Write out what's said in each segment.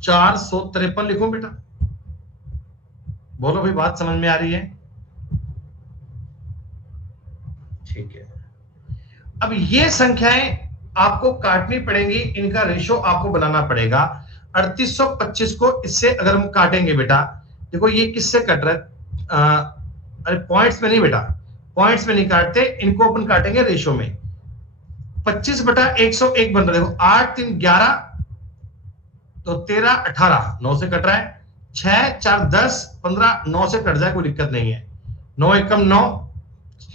453 लिखूं बेटा? बोलो भाई, बात समझ में आ रही है? ठीक है। अब ये संख्याएं आपको काटनी पड़ेंगी, इनका रेशो आपको बनाना पड़ेगा। 3825 को इससे अगर हम काटेंगे बेटा, देखो ये किससे कट रहा है? अरे पॉइंट्स में नहीं बेटा, पॉइंट्स में नहीं काटते, इनको अपन काटेंगे रेशो में। 25/101 बन रहा है, देखो 8 3 11, तो 13 18, 9 से कट रहा है। 6 4 10 15, 9 से कट जाए कोई दिक्कत नहीं है। 9 एकम 9,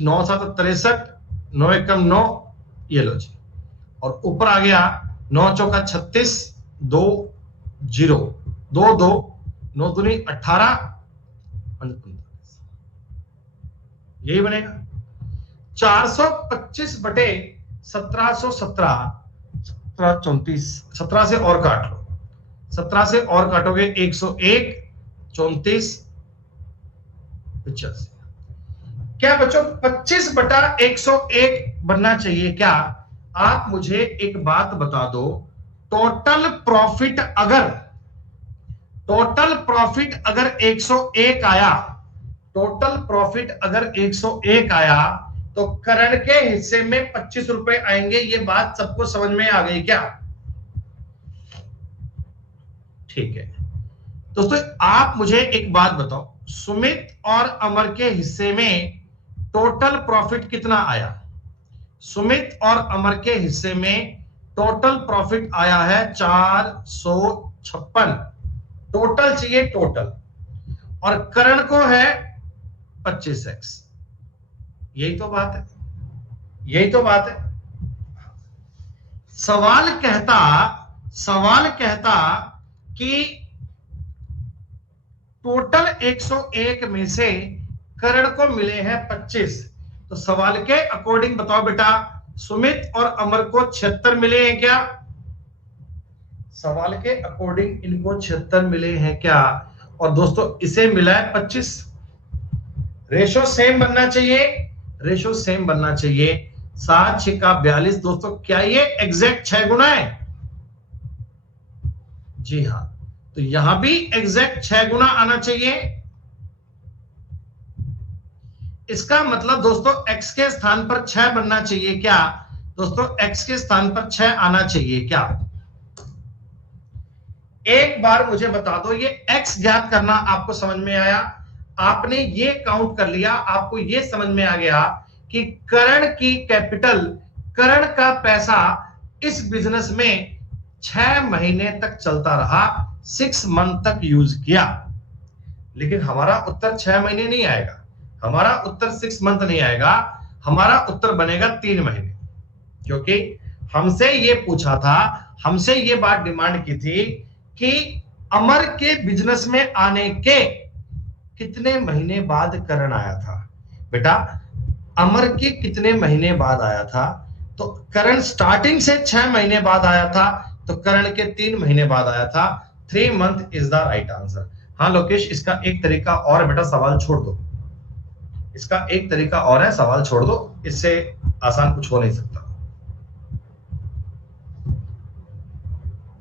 9 7 63, 9 एकम 9, ये लो जी। और ऊपर आ गया 9 चौका 36, 2 0 2 2, 9 दूनी 18, 45, यही बनेगा। 425/1717, 17 17 से और काट लो, 17 से और काटोगे 101, 34, 85। क्या बच्चों 25/101 बनना चाहिए क्या? आप मुझे एक बात बता दो, टोटल प्रॉफिट अगर 101 आया, टोटल प्रॉफिट अगर 101 आया, तो करण के हिस्से में 25 रुपए आएंगे। ये बात सबको समझ में आ गई क्या? ठीक है दोस्तों, आप मुझे एक बात बताओ, सुमित और अमर के हिस्से में टोटल प्रॉफिट कितना आया? सुमित और अमर के हिस्से में टोटल प्रॉफिट आया है 456, टोटल चाहिए टोटल, और करण को है 25x। यही तो बात है, यही तो बात है। सवाल कहता कि टोटल 101 में से करण को मिले हैं 25, तो सवाल के अकॉर्डिंग बताओ बेटा, सुमित और अमर को 76 मिले हैं क्या? सवाल के अकॉर्डिंग इनको 76 मिले हैं क्या? और दोस्तों इसे मिला है 25। रेशो सेम बनना चाहिए, रेशो सेम बनना चाहिए। 7 6 का 42। दोस्तों क्या ये एग्जैक्ट 6 गुना है? जी हां, तो यहां भी एग्जैक्ट 6 गुना आना चाहिए। इसका मतलब दोस्तों x के स्थान पर 6 बनना चाहिए क्या? दोस्तों x के स्थान पर 6 आना चाहिए क्या? एक बार मुझे बता दो, ये x ज्ञात करना आपको समझ में आया? आपने ये काउंट कर लिया, आपको ये समझ में आ गया कि करण की कैपिटल, करण का पैसा इस बिजनेस में 6 महीने तक चलता रहा, 6 मंथ तक यूज किया। लेकिन हमारा उत्तर 6 महीने नहीं आएगा, हमारा उत्तर 6 मंथ नहीं आएगा, हमारा उत्तर बनेगा 3 महीने। क्योंकि हमसे ये पूछा था, हमसे ये बात डिमांड की थी कि अमर के बिजनेस में आने के कितने महीने बाद करण आया था। बेटा अमर के कितने महीने बाद आया था? तो करण स्टार्टिंग से 6 महीने बाद आया था, तो करण के 3 महीने बाद आया था। 3 month is the right answer. हाँ लोकेश, इसका एक तरीका और है बेटा, सवाल छोड़ दो। इसका एक तरीका और है, सवाल छोड़ दो, इससे आसान कुछ हो नहीं सकता।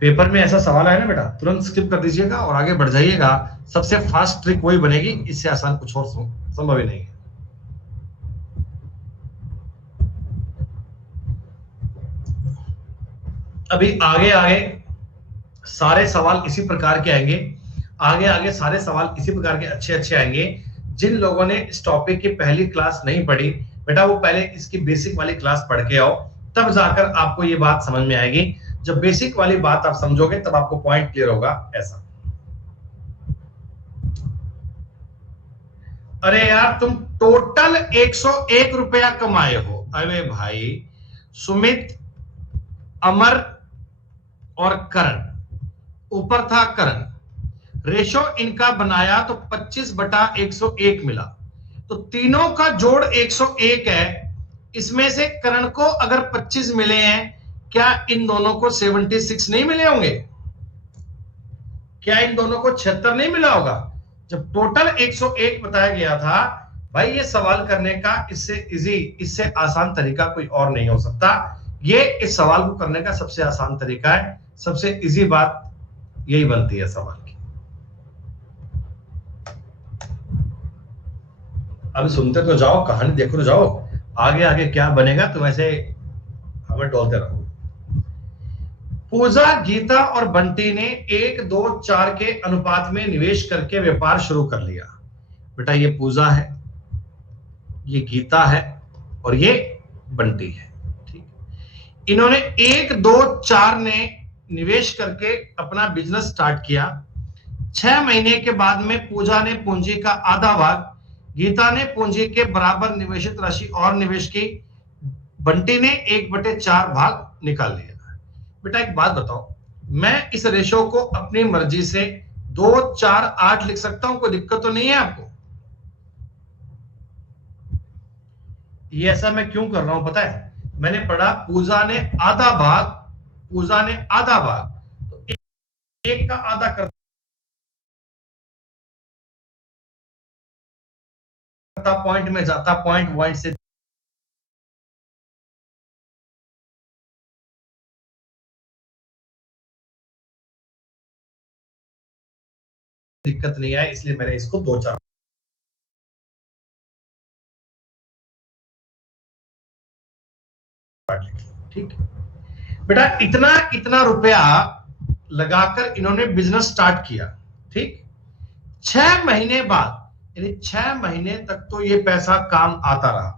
पेपर में ऐसा सवाल आया ना बेटा, तुरंत स्किप कर दीजिएगा और आगे बढ़ जाइएगा। सबसे फास्ट ट्रिक वही बनेगी, इससे आसान कुछ और संभव ही नहीं है। अभी आगे आगे सारे सवाल इसी प्रकार के आएंगे, आगे आगे सारे सवाल इसी प्रकार के अच्छे अच्छे आएंगे। जिन लोगों ने इस टॉपिक की पहली क्लास नहीं पढ़ी बेटा, वो पहले इसकी बेसिक वाली क्लास पढ़ के आओ, तब जाकर आपको ये बात समझ में आएगी। जब बेसिक वाली बात आप समझोगे तब आपको पॉइंट क्लियर होगा। ऐसा अरे यार तुम टोटल 101 रुपया कमाए हो। अरे भाई, सुमित, अमर और करण, ऊपर था करण, रेशो इनका बनाया तो 25/101 मिला, तो तीनों का जोड़ 101 है। इसमें से करण को अगर 25 मिले हैं, क्या इन दोनों को 76 नहीं मिले होंगे? क्या इन दोनों को 76 नहीं मिला होगा? जब टोटल 101 बताया गया था भाई, ये सवाल करने का इससे इजी, इससे आसान तरीका कोई और नहीं हो सकता। ये इस सवाल को करने का सबसे आसान तरीका है, सबसे इजी बात यही बनती है सवाल की। अब सुनते तो जाओ, कहानी देखो तो जाओ, आगे आगे क्या बनेगा तुम ऐसे हमें डोलते रहो। पूजा, गीता और बंटी ने 1-2-4 के अनुपात में निवेश करके व्यापार शुरू कर लिया। बेटा ये पूजा है, ये गीता है और ये बंटी है। ठीक, इन्होंने 1-2-4 ने निवेश करके अपना बिजनेस स्टार्ट किया। 6 महीने के बाद में पूजा ने पूंजी का आधा भाग, गीता ने पूंजी के बराबर निवेशित राशि और निवेश की, बंटी ने 1/4 भाग निकाल लिया। बेटा एक बात बताओ, मैं इस रेशो को अपनी मर्जी से 2, 4, 8 लिख सकता हूं, कोई दिक्कत तो नहीं है आपको? ये ऐसा मैं क्यों कर रहा हूं पता है? मैंने पढ़ा पूजा ने आधा भाग, पूजा ने आधा भाग, तो एक का आधा करता पॉइंट में जाता, पॉइंट से दिक्कत नहीं आए, इसलिए मैंने इसको 2-4 ठीक। बेटा इतना इतना रुपया लगाकर इन्होंने बिजनेस स्टार्ट किया। ठीक, 6 महीने बाद, यानी 6 महीने तक तो ये पैसा काम आता रहा।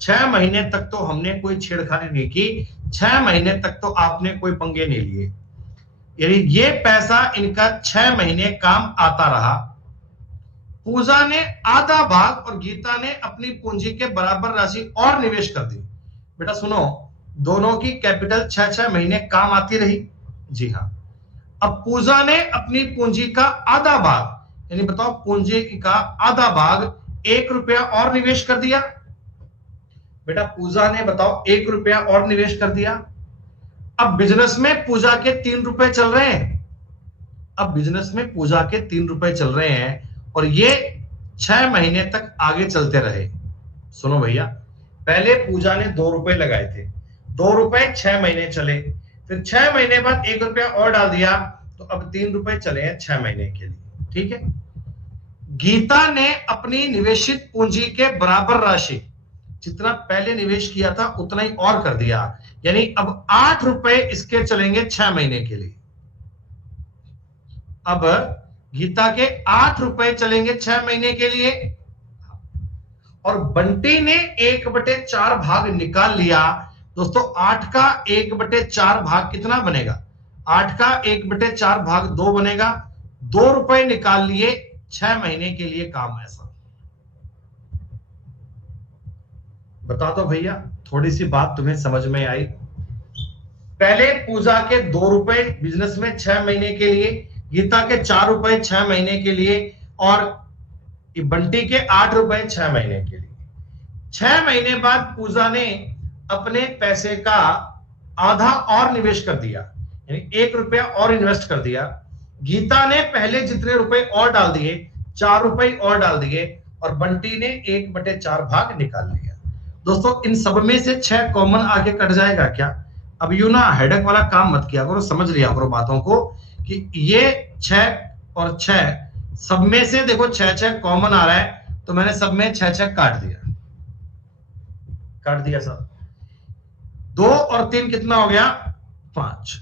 6 महीने तक तो हमने कोई छेड़खानी नहीं की, 6 महीने तक तो आपने कोई पंगे नहीं लिए, यानी ये पैसा इनका 6 महीने काम आता रहा। पूजा ने आधा भाग और गीता ने अपनी पूंजी के बराबर राशि और निवेश कर दी। बेटा सुनो, दोनों की कैपिटल 6-6 महीने काम आती रही। जी हाँ, अब पूजा ने अपनी पूंजी का आधा भाग, यानी बताओ पूंजी का आधा भाग 1 रुपया और निवेश कर दिया। बेटा पूजा ने बताओ 1 रुपया और निवेश कर दिया। अब बिजनेस में पूजा के 3 रुपए चल रहे हैं, अब बिजनेस में पूजा के 3 रुपए चल रहे हैं और ये 6 महीने तक आगे चलते रहे। सुनो भैया, पहले पूजा ने 2 रुपए लगाए थे, 2 रुपए 6 महीने चले, फिर 6 महीने बाद 1 रुपया और डाल दिया, तो अब 3 रुपए चले हैं 6 महीने के लिए। ठीक है, गीता ने अपनी निवेशित पूंजी के बराबर राशि, जितना पहले निवेश किया था उतना ही और कर दिया, यानी अब 8 रुपए इसके चलेंगे 6 महीने के लिए। अब गीता के 8 रुपए चलेंगे 6 महीने के लिए, और बंटी ने 1/4 भाग निकाल लिया। दोस्तों 8 का 1/4 भाग कितना बनेगा? 8 का 1/4 भाग 2 बनेगा। 2 रुपए निकाल लिए, 6 महीने के लिए काम। ऐसा बता दो भैया, थोड़ी सी बात तुम्हें समझ में आई? पहले पूजा के 2 रुपए बिजनेस में 6 महीने के लिए, गीता के 4 रुपए 6 महीने के लिए, और बंटी के 8 रुपए 6 महीने के लिए। 6 महीने बाद पूजा ने अपने पैसे का आधा और निवेश कर दिया, यानी 1 रुपया और इन्वेस्ट कर दिया। गीता ने पहले जितने रुपए और डाल दिए, 4 रुपए और डाल दिए, और बंटी ने 1/4 भाग निकाल लिया। दोस्तों इन सब में से 6 कॉमन आगे कट जाएगा क्या? अब यूं ना हेडेक वाला काम मत किया करो, समझ लिया करो बातों को कि ये 6 और 6 सब में से देखो 6-6 कॉमन आ रहा है, तो मैंने सब में 6-6 काट दिया सर। 2 और 3 कितना हो गया? 5।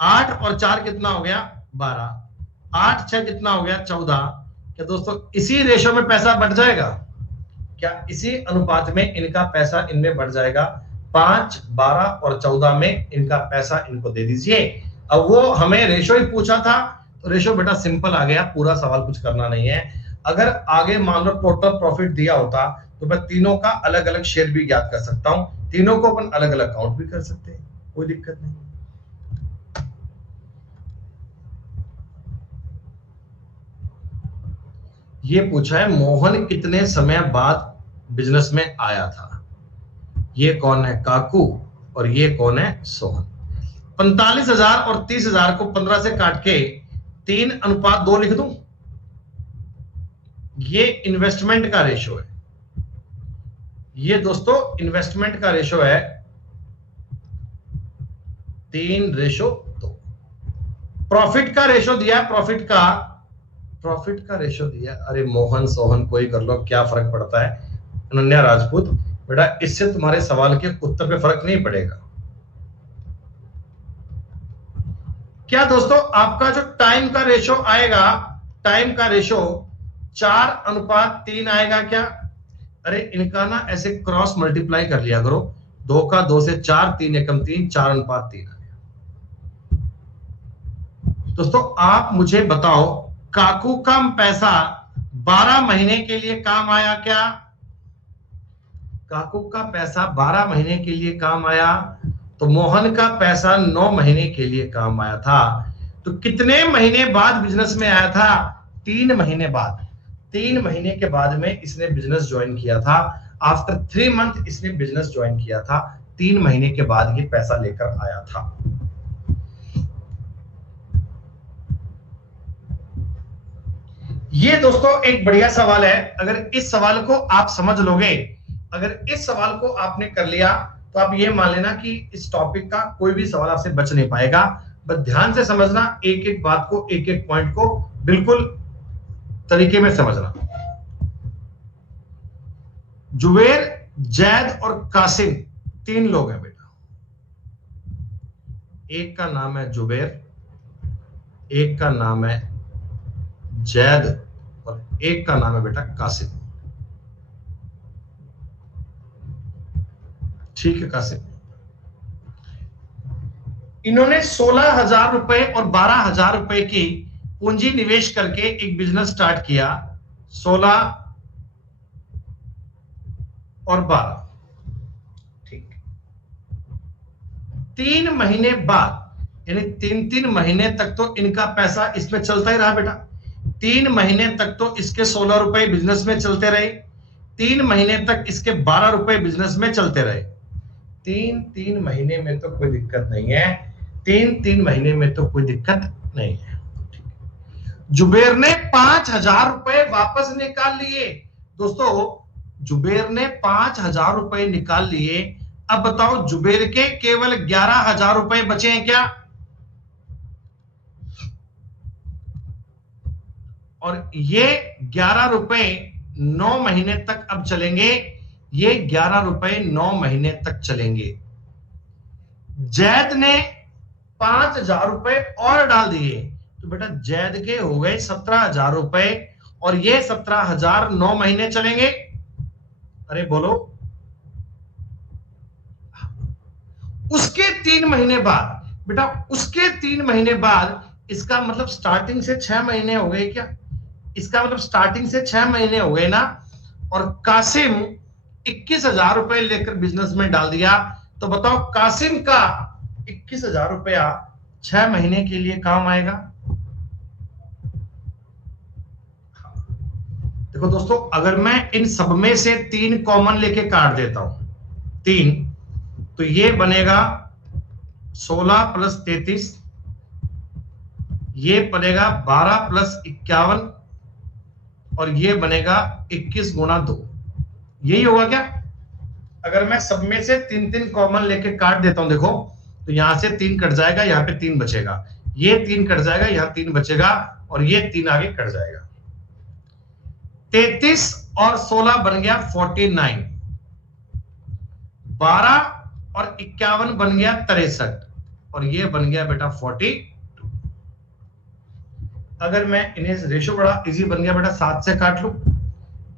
8 और 4 कितना हो गया? 12। 8 6 कितना हो गया? 14। क्या दोस्तों इसी रेशो में पैसा बढ़ जाएगा? क्या इसी अनुपात में इनका पैसा इनमें बढ़ जाएगा? 5, 12 और 14 में इनका पैसा इनको दे दीजिए। अब वो हमें रेशो ही पूछा था, तो रेशो बेटा सिंपल आ गया, पूरा सवाल कुछ करना नहीं है। अगर आगे मान लो टोटल प्रॉफिट दिया होता तो मैं तीनों का अलग अलग शेयर भी ज्ञात कर सकता हूं, तीनों को अपन अलग अलग काउंट भी कर सकते हैं, कोई दिक्कत नहीं। ये पूछा है मोहन कितने समय बाद बिजनेस में आया था। ये कौन है? काकू। और ये कौन है? सोहन। 45,000 और 30,000 को 15 से काट के 3:2 लिख दूं। ये इन्वेस्टमेंट का रेशो है, ये दोस्तों इन्वेस्टमेंट का रेशो है 3:2। प्रॉफिट का रेशो दिया है, प्रॉफिट का रेशो दिया। अरे मोहन सोहन कोई कर लो, क्या फर्क पड़ता है। अनन्या राजपूत, बेटा इससे तुम्हारे सवाल के उत्तर पे फर्क नहीं पड़ेगा। क्या दोस्तों आपका जो टाइम का रेशो आएगा, टाइम का रेशो 4:3 आएगा क्या? अरे इनका ना ऐसे क्रॉस मल्टीप्लाई कर लिया करो, 2 का 2 से 4, 3 एकम 3, 4:3 आ गया। दोस्तों आप मुझे बताओ, काकू का पैसा 12 महीने के लिए काम आया क्या? काकू का पैसा 12 महीने के लिए काम आया, तो मोहन का पैसा 9 महीने के लिए काम आया था। तो कितने महीने बाद बिजनेस में आया था? 3 महीने बाद। 3 महीने के बाद में इसने बिजनेस ज्वाइन किया था। आफ्टर 3 मंथ इसने बिजनेस ज्वाइन किया था। 3 महीने के बाद ये पैसा लेकर आया था। ये दोस्तों एक बढ़िया सवाल है। अगर इस सवाल को आप समझ लोगे, अगर इस सवाल को आपने कर लिया, तो आप ये मान लेना कि इस टॉपिक का कोई भी सवाल आपसे बच नहीं पाएगा। बस ध्यान से समझना, एक एक बात को, एक एक पॉइंट को बिल्कुल तरीके में समझना। जुबैर, जैद और कासिम 3 लोग हैं बेटा। एक का नाम है जुबैर, एक का नाम है जैद और एक का नाम है बेटा कासिम। ठीक है कासिम। इन्होंने 16,000 रुपए और 12,000 रुपए की पूंजी निवेश करके एक बिजनेस स्टार्ट किया। 16 और 12, ठीक। 3 महीने बाद, यानी 3 महीने तक तो इनका पैसा इसमें चलता ही रहा बेटा। 3 महीने तक तो इसके 16 रुपए बिजनेस में चलते रहे। 3 महीने तक इसके 12 रुपए बिजनेस में चलते रहे। 3 महीने में तो कोई दिक्कत नहीं है। 3 महीने में तो कोई दिक्कत नहीं है। जुबैर ने 5,000 रुपए वापस निकाल लिए। दोस्तों जुबैर ने 5,000 रुपए निकाल लिए। अब बताओ जुबैर के केवल 11,000 रुपए बचे हैं क्या? और ये 11 रुपए 9 महीने तक अब चलेंगे। ये 11 रुपए 9 महीने तक चलेंगे। जैद ने 5,000 रुपए और डाल दिए, तो बेटा जैद के हो गए 17,000 रुपए, और ये 17,000 9 महीने चलेंगे। अरे बोलो। उसके 3 महीने बाद बेटा, उसके 3 महीने बाद, इसका मतलब स्टार्टिंग से 6 महीने हो गए क्या? इसका मतलब स्टार्टिंग से 6 महीने हो गए ना। और कासिम 21,000 रुपए लेकर बिजनेस में डाल दिया। तो बताओ कासिम का 21,000 रुपया 6 महीने के लिए काम आएगा। देखो दोस्तों, अगर मैं इन सब में से 3 कॉमन लेके काट देता हूं, 3, तो ये बनेगा 16 प्लस 33, ये बनेगा 12 प्लस 51, और ये बनेगा 21 गुणा 2। यही होगा क्या? अगर मैं सब में से 3 कॉमन लेके काट देता हूं, देखो तो यहां से 3 कट जाएगा, यहां पे 3 बचेगा, ये 3 कट जाएगा, यहां 3 बचेगा, और ये 3 आगे कट जाएगा। 33 और 16 बन गया 49, 12 और 51 बन गया 63, और ये बन गया बेटा 42। अगर मैं इन्हें रेशो बड़ा इजी बन गया बेटा, 7 से काट लूं।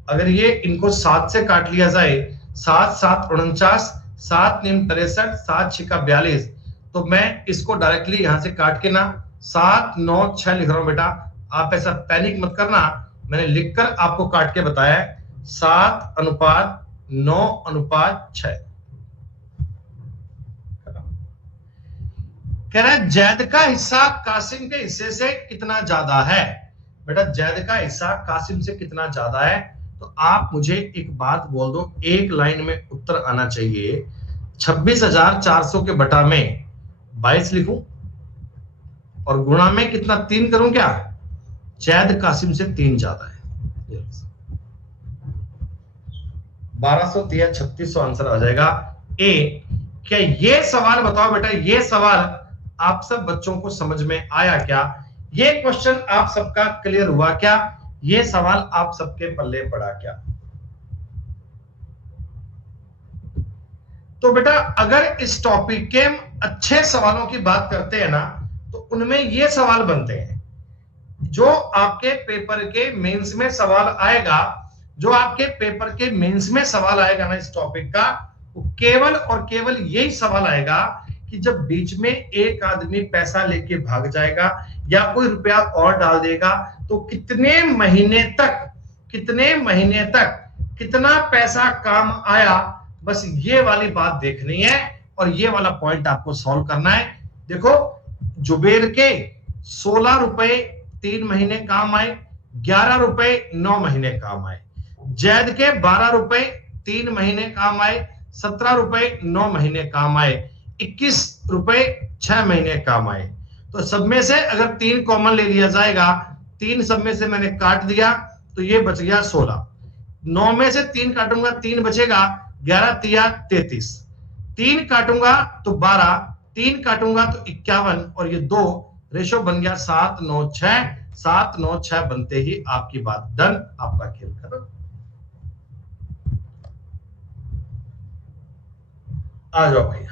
अगर ये इनको 7 से काट लिया जाए, 7 7 49, 7 9 63, 7 6 42, तो मैं इसको डायरेक्टली यहां से काट के ना 7 9 6 लिख रहा हूं बेटा। आप ऐसा पैनिक मत करना, मैंने लिखकर आपको काट के बताया है। 7:9:6। कह रहा है जैद का हिस्सा कासिम के हिस्से से कितना ज्यादा है? बेटा जैद का हिस्सा कासिम से कितना ज्यादा है? तो आप मुझे एक बात बोल दो, एक लाइन में उत्तर आना चाहिए। 26,400 के बटा में 22 लिखूं और गुणा में कितना 3 करूं क्या? जैद कासिम से 3 ज्यादा है। 1200 दिया 3600 आंसर आ जाएगा ए। क्या ये सवाल बताओ बेटा, ये सवाल आप सब बच्चों को समझ में आया क्या? ये क्वेश्चन आप सबका क्लियर हुआ क्या? ये सवाल आप सबके पल्ले पड़ा क्या? तो बेटा अगर इस टॉपिक के अच्छे सवालों की बात करते हैं ना, तो उनमें ये सवाल बनते हैं जो आपके पेपर के मेंस में सवाल आएगा। जो आपके पेपर के मेंस में सवाल आएगा ना इस टॉपिक का, वो केवल और केवल यही सवाल आएगा कि जब बीच में एक आदमी पैसा लेके भाग जाएगा या कोई रुपया और डाल देगा तो कितने महीने तक कितना पैसा काम आया, बस ये वाली बात देखनी है और ये वाला पॉइंट आपको सॉल्व करना है। देखो जुबेर के 16 रुपए 3 महीने काम आए, 11 रुपए 9 महीने काम आए। जैद के 12 रुपए 3 महीने काम आए, 17 रुपए 9 महीने काम आए, 21 रुपए 6 महीने काम आए। तो सब में से अगर 3 कॉमन ले लिया जाएगा, 3 सब में से मैंने काट दिया तो ये बच गया 16। 9 में से 3 काटूंगा 3 बचेगा, 11 तिया 33, 3 काटूंगा तो 12, 3 काटूंगा तो 51 और ये 2 रेशो बन गया 7 9 6। 7 9 6 बनते ही आपकी बात डन, आपका खेल खत्म। आ जाओ भैया।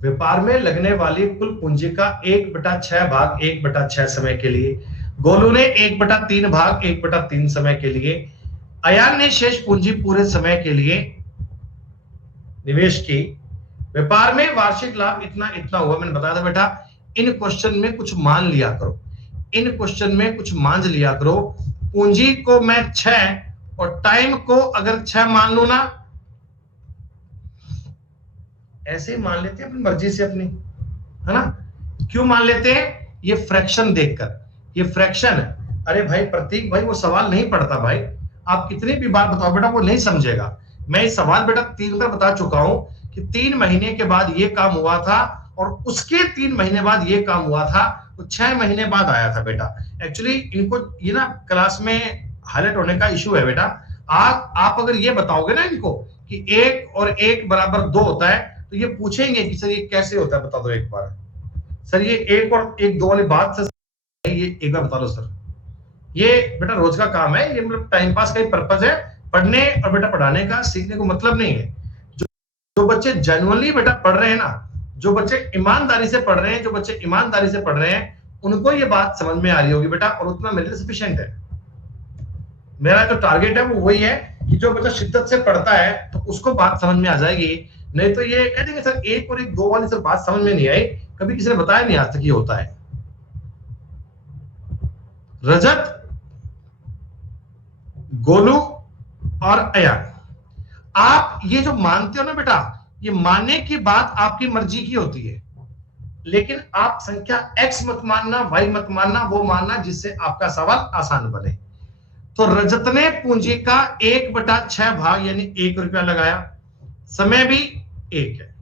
व्यापार में लगने वाली कुल पूंजी का 1/6 भाग 1/6 समय के लिए, गोलू ने 1/3 भाग 1/3 समय के लिए, अयान ने शेष पूंजी पूरे समय के लिए निवेश की। व्यापार में वार्षिक लाभ इतना इतना हुआ, मैंने बताया था बेटा इन क्वेश्चन में कुछ मान लिया करो, इन क्वेश्चन में कुछ मान लिया करो। पूंजी को मैं 6 और टाइम को अगर 6 मान लू ना, ऐसे ही मान लेते हैं अपनी मर्जी से अपनी, है ना? क्यों मान लेते हैं? ये फ्रैक्शन देखकर, ये फ्रैक्शन है। अरे भाई प्रतीक भाई वो सवाल नहीं पढ़ता भाई, आप कितनी भी बात बताओ बेटा वो नहीं समझेगा। मैं इस सवाल बेटा 3 बार बता चुका हूं कि 3 महीने के बाद ये काम हुआ था और उसके 3 महीने बाद ये काम हुआ था, तो 6 महीने बाद आया था बेटा। एक्चुअली इनको ये ना क्लास में हाईलाइट होने का इश्यू है बेटा। आप अगर ये बताओगे ना इनको कि 1 और 1 बराबर 2 होता है, तो ये पूछेंगे कि सर ये कैसे होता है, बता दो एक बार। सर ये 1 और 1 2 वाली बात सर ये एक बार बता दो सर। ये बेटा रोज का काम है, ये मतलब टाइम पास का ही पर्पज है, पढ़ने और बेटा पढ़ाने का सीखने को मतलब नहीं है। जो बच्चे जेन्युइनली बेटा पढ़ रहे हैं ना, जो बच्चे ईमानदारी से पढ़ रहे हैं, जो बच्चे ईमानदारी से पढ़ रहे हैं, उनको ये बात समझ में आ रही होगी बेटा, और उतना मेरे लिए सफिशिएंट है। मेरा जो टारगेट है वो वही है कि जो बच्चा शिद्दत से पढ़ता है तो उसको बात समझ में आ जाएगी। नहीं तो ये कह देंगे सर 1 और 1 2 वाली सर बात समझ में नहीं आई, कभी किसी ने बताया नहीं आज तक ये होता है। रजत, गोलू और अयान, आप ये जो मानते हो ना बेटा, ये मानने की बात आपकी मर्जी की होती है, लेकिन आप संख्या x मत मानना, y मत मानना, वो मानना जिससे आपका सवाल आसान बने। तो रजत ने पूंजी का 1/6 भाग यानी 1 रुपया लगाया, समय भी 1 है।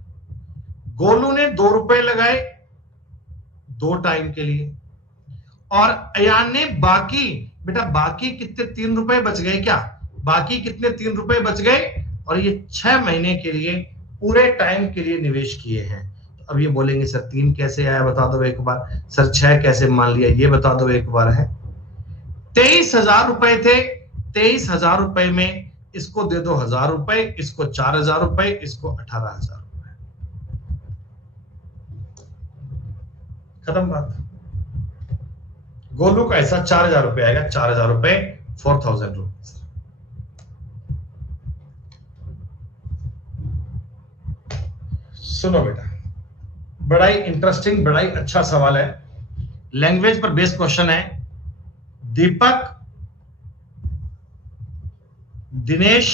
गोलू ने 2 रुपए लगाए 2 टाइम के लिए, और अयान ने बाकी बेटा बाकी कितने 3 रुपए बच गए क्या? बाकी कितने 3 रुपए बच गए, और ये 6 महीने के लिए पूरे टाइम के लिए निवेश किए हैं। तो अब ये बोलेंगे सर 3 कैसे आया बता दो एक बार, सर 6 कैसे मान लिया ये बता दो एक बार। है 23,000 रुपए थे, 23,000 रुपए में इसको दे दो 1,000 रुपए, इसको 4,000 रुपए, इसको 18,000 रुपए, खत्म बात। गोलू का ऐसा 4,000 रुपए आएगा, 4,000 रुपए 4,000 रुपीज। सुनो बेटा, बड़ा ही इंटरेस्टिंग, बड़ा ही अच्छा सवाल है, लैंग्वेज पर बेस्ड क्वेश्चन है। दीपक, दिनेश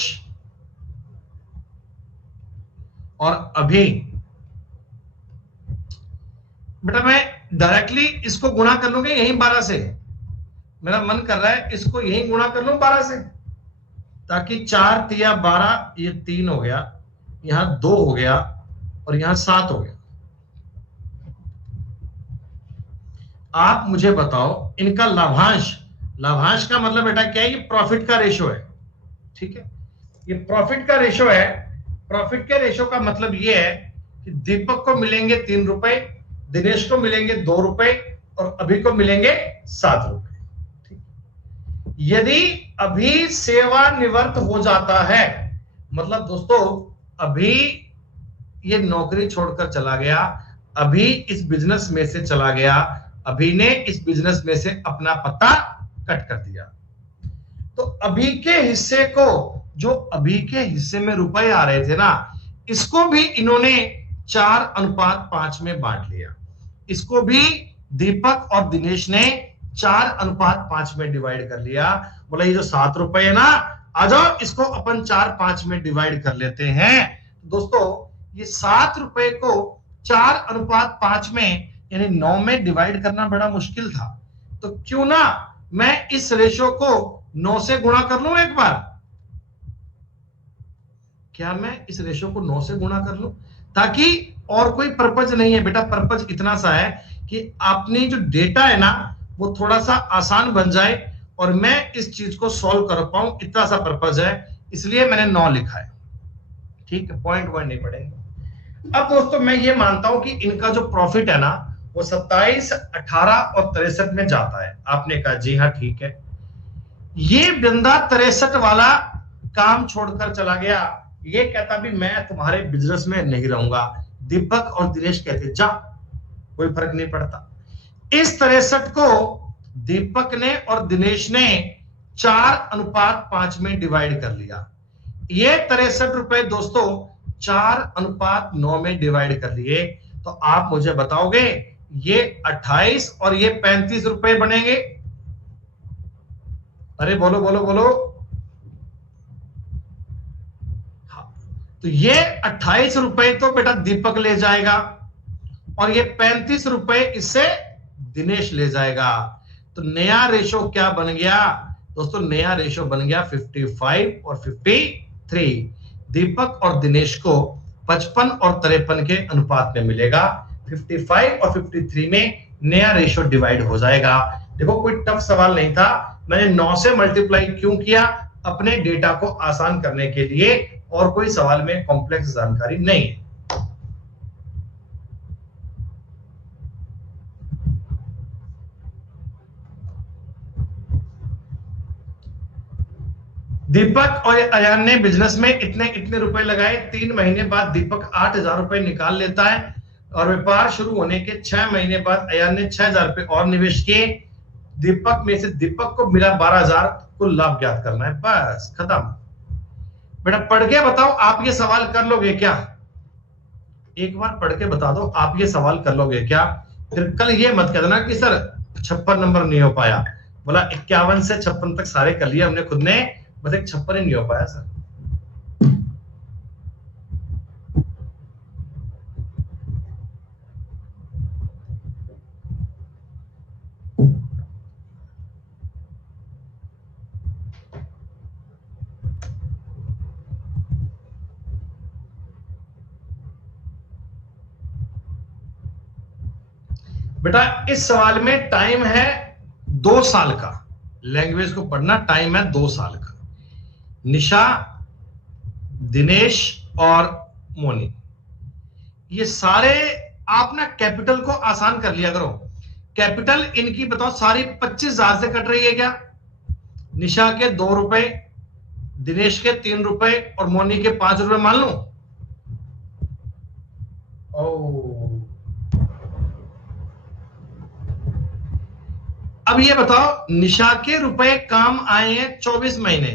और अभी, बेटा मैं डायरेक्टली इसको गुणा कर लूंगा यहीं 12 से, मेरा मन कर रहा है इसको यहीं गुणा कर लूं 12 से, ताकि 4 तिया 12, ये 3 हो गया, यहां 2 हो गया और यहां 7 हो गया। आप मुझे बताओ इनका लाभांश, लाभांश का मतलब बेटा क्या है? ये प्रॉफिट का रेशो है, ठीक है, ये प्रॉफिट का रेशो है। प्रॉफिट के रेशो का मतलब ये है कि दीपक को मिलेंगे 3 रुपए, दिनेश को मिलेंगे 2 रुपए और अभी को मिलेंगे 7 रुपए। यदि अभी सेवानिवृत्त हो जाता है, मतलब दोस्तों अभी ये नौकरी छोड़कर चला गया, अभी इस बिजनेस में से चला गया, अभी ने इस बिजनेस में से अपना पत्ता कट कर दिया, तो अभी के हिस्से को, जो अभी के हिस्से में रुपए आ रहे थे ना, इसको भी इन्होंने 4:5 में बांट लिया। इसको भी दीपक और दिनेश ने 4:5 में डिवाइड कर लिया। बोला ये जो 7 रुपए है ना, आ जाओ इसको अपन 4-5 में डिवाइड कर लेते हैं। दोस्तों ये 7 रुपए को 4:5 में यानी 9 में डिवाइड करना बड़ा मुश्किल था, तो क्यों ना मैं इस रेशो को 9 से गुणा कर लूं एक बार। क्या मैं इस रेशो को 9 से गुणा कर लूं, ताकि और कोई पर्पज नहीं है बेटा, पर्पज इतना सा है कि आपने जो डेटा है ना वो थोड़ा सा आसान बन जाए और मैं इस चीज को सॉल्व कर पाऊं, इतना सा पर्पज है, इसलिए मैंने 9 लिखा है। ठीक है, पॉइंट नहीं पड़ेंगे। अब दोस्तों मैं ये मानता हूं कि इनका जो प्रॉफिट है ना वो 27, 18 और 63 में जाता है। आपने कहा जी हाँ ठीक है। ये बंदा 63 वाला काम छोड़कर चला गया, ये कहता भी मैं तुम्हारे बिजनेस में नहीं रहूंगा। दीपक और दिनेश कहते जा, कोई फर्क नहीं पड़ता। इस 63 को दीपक ने और दिनेश ने 4:5 में डिवाइड कर लिया। ये 63 रुपए दोस्तों 4:9 में डिवाइड कर लिए, तो आप मुझे बताओगे ये 28 और ये 35 रुपए बनेंगे। अरे बोलो बोलो बोलो। हाँ, तो ये 28 रुपए तो बेटा दीपक ले जाएगा और ये 35 रुपए इससे दिनेश ले जाएगा। तो नया रेशो क्या बन गया दोस्तों, नया रेशो बन गया 55 और 53। दीपक और दिनेश को 55 और 53 के अनुपात में मिलेगा। 55 और 53 में नया रेशो डिवाइड हो जाएगा। देखो कोई टफ सवाल नहीं था, मैंने 9 से मल्टीप्लाई क्यों किया, अपने डेटा को आसान करने के लिए, और कोई सवाल में कॉम्प्लेक्स जानकारी नहीं है। दीपक और अयान ने बिजनेस में इतने रुपए लगाए। 3 महीने बाद दीपक 8,000 रुपए निकाल लेता है और व्यापार शुरू होने के 6 महीने बाद अयान ने 6,000 रुपए और निवेश किए। दीपक में से दीपक को मिला 12,000। कुल लाभ ज्ञात करना है, बस खत्म। बेटा पढ़ के बताओ, आप ये सवाल कर लोगे क्या? एक बार पढ़ के बता दो, आप ये सवाल कर लोगे क्या? फिर कल ये मत कह देना कि सर 56 नंबर नहीं हो पाया। बोला 51 से 56 तक सारे कर लिए हमने खुद ने, बस एक 56 ही नहीं हो पाया सर। बेटा इस सवाल में टाइम है 2 साल का, लैंग्वेज को पढ़ना टाइम है 2 साल का। निशा, दिनेश और मोनी, ये सारे आप ना कैपिटल को आसान कर लिया करो। कैपिटल इनकी बताओ सारी 25,000 से कट रही है क्या? निशा के 2 रुपए, दिनेश के 3 रुपए और मोनी के 5 रुपए मान लो। अब ये बताओ निशा के रुपए काम आए हैं 24 महीने,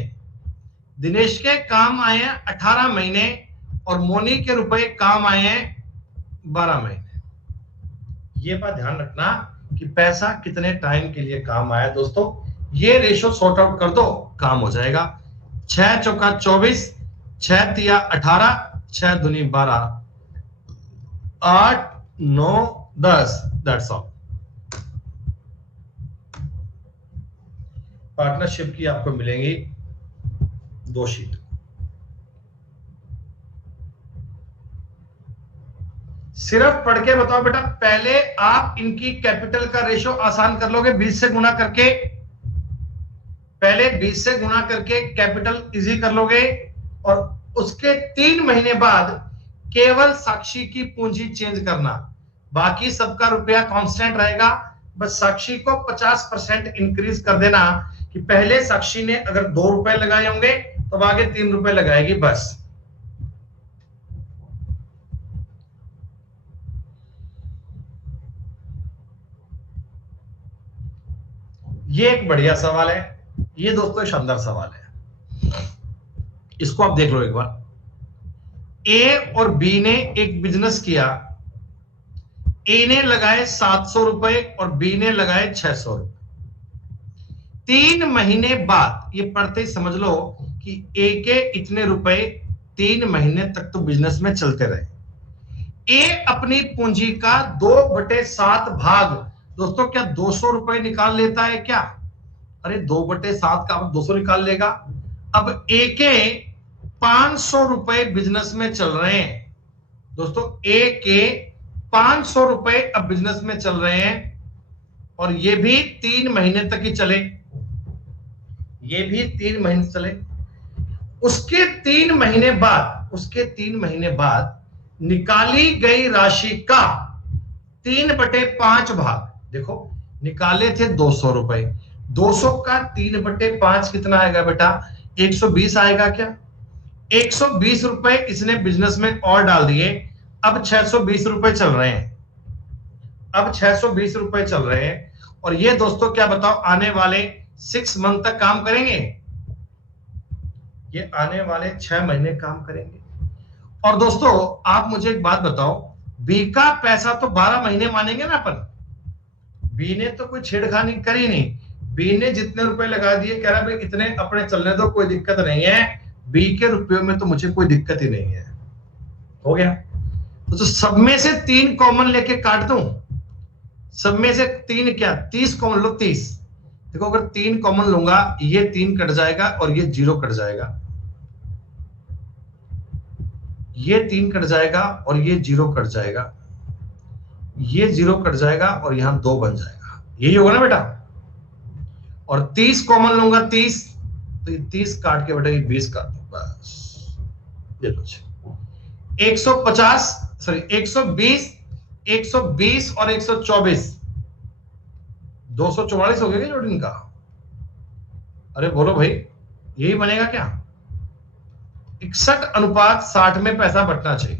दिनेश के काम आए हैं 18 महीने और मोनी के रुपए काम आए हैं 12 महीने। ये बात ध्यान रखना कि पैसा कितने टाइम के लिए काम आया। दोस्तों ये रेशो सॉर्ट आउट कर दो, काम हो जाएगा। 6 चौका 24, 6 तिया 18, 6 दूनी 12, 8 9 10, दैट्स ऑल। पार्टनरशिप की आपको मिलेंगी 2 शीट। सिर्फ पढ़ के बताओ बेटा, पहले आप इनकी कैपिटल का रेशो आसान कर लोगे 20 से गुणा करके। पहले 20 से गुणा करके कैपिटल इजी कर लोगे और उसके 3 महीने बाद केवल साक्षी की पूंजी चेंज करना, बाकी सबका रुपया कांस्टेंट रहेगा। बस साक्षी को 50% इंक्रीज कर देना कि पहले साक्षी ने अगर 2 रुपए लगाए होंगे तो अब आगे 3 रुपए लगाएगी, बस। ये एक बढ़िया सवाल है, ये दोस्तों शानदार सवाल है, इसको आप देख लो एक बार। ए और बी ने एक बिजनेस किया, ए ने लगाए 700 रुपए और बी ने लगाए 600 रुपए। 3 महीने बाद ये पढ़ते ही समझ लो कि ए के इतने रुपए 3 महीने तक तो बिजनेस में चलते रहे। ए अपनी पूंजी का 2/7 भाग, दोस्तों क्या 200 रुपए निकाल लेता है क्या? अरे 2/7 का 200 निकाल लेगा। अब ए के 500 रुपए बिजनेस में चल रहे हैं दोस्तों, ए के 500 रुपए अब बिजनेस में चल रहे हैं और ये भी 3 महीने तक ही चले, ये भी 3 महीने चले। उसके 3 महीने बाद निकाली गई राशि का 3/5 भाग, देखो निकाले थे 200 रुपए, 200 का 3/5 कितना आएगा बेटा? 120 आएगा क्या? 120 रुपए इसने बिजनेस में और डाल दिए, अब 620 रुपए चल रहे हैं, अब 620 रुपए चल रहे हैं। और ये दोस्तों क्या बताओ, आने वाले 6 मंथ तक काम करेंगे, ये आने वाले 6 महीने काम करेंगे। और दोस्तों आप मुझे एक बात बताओ, बी का पैसा तो 12 महीने मानेंगे ना अपन, बी ने तो कोई छेड़खानी करी नहीं, बी ने जितने रुपए लगा दिए कह रहा भाई इतने अपने चलने दो, कोई दिक्कत नहीं है, बी के रुपयों में तो मुझे कोई दिक्कत ही नहीं है। हो गया? तो सब में से 3 कॉमन लेके काट दूं, सब में से 3 क्या 30 कॉमन लो, 30। देखो अगर 3 कॉमन लूंगा ये 3 कट जाएगा और ये 0 कट जाएगा, ये 3 कट जाएगा और ये 0 कट जाएगा, ये 0 कट जाएगा और यहां 2 बन जाएगा, यही होगा ना बेटा। और 30 कॉमन लूंगा 30, तो ये 30 काट के बेटा ये 20 काट दो, बस ये लो 150 सॉरी 120 120 और 124 244 हो गया जोड़ इनका। अरे बोलो भाई यही बनेगा क्या? 61:60 में पैसा बटना चाहिए,